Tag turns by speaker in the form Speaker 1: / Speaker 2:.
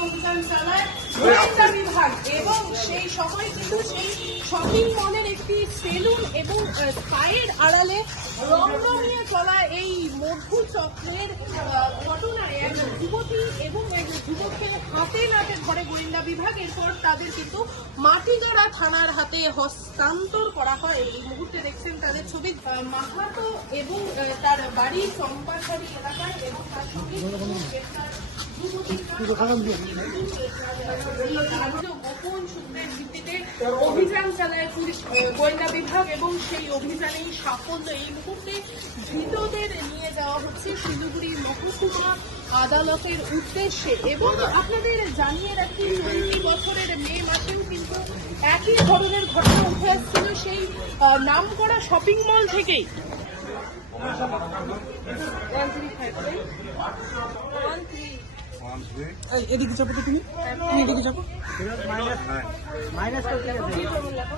Speaker 1: অভিযান চালায় গোয়েন্দা বিভাগ এবং সেই সময় কিন্তু সেই শপিং মলের একটি সেলুন এবং আহ, স্পায়ের আড়ালে রমরমিয়ে চলা এই মধু চক্রের ঘটনায় এক যুবতী এবং এক যুবককে হাতে নাতে ধরে গোয়েন্দা বিভাগ। এরপর তাদের কিন্তু মাটিগাড়া থানার হাতে হস্তান্তর করা হয়। এই মুহূর্তে দেখছেন তাদের ছবি মাহাতো এবং তার বাড়ি চম্পাশাড়ি এলাকায় এবং তার সঙ্গে গোপন সূত্রের ভিত্তিতে অভিযান চালায় পুলিশ গোয়েন্দা বিভাগ এবং সেই অভিযানেই সাফল্য এই মুহূর্তে ধৃতদের নিয়ে যাওয়া হচ্ছে শিলিগুড়ি মহকুমা আদালতের উদ্দেশ্যে এবং আপনাদের জানিয়ে রাখি চলতি বছরের মে মাসেও কিন্তু একই ধরনের ঘটনা উঠে আসছিল সেই আহ, নামকরা শপিং মল থেকেই।
Speaker 2: এদিকে চাপো তো তুমি তুমি এদিকে চাপো
Speaker 1: মাইনাস লেখো?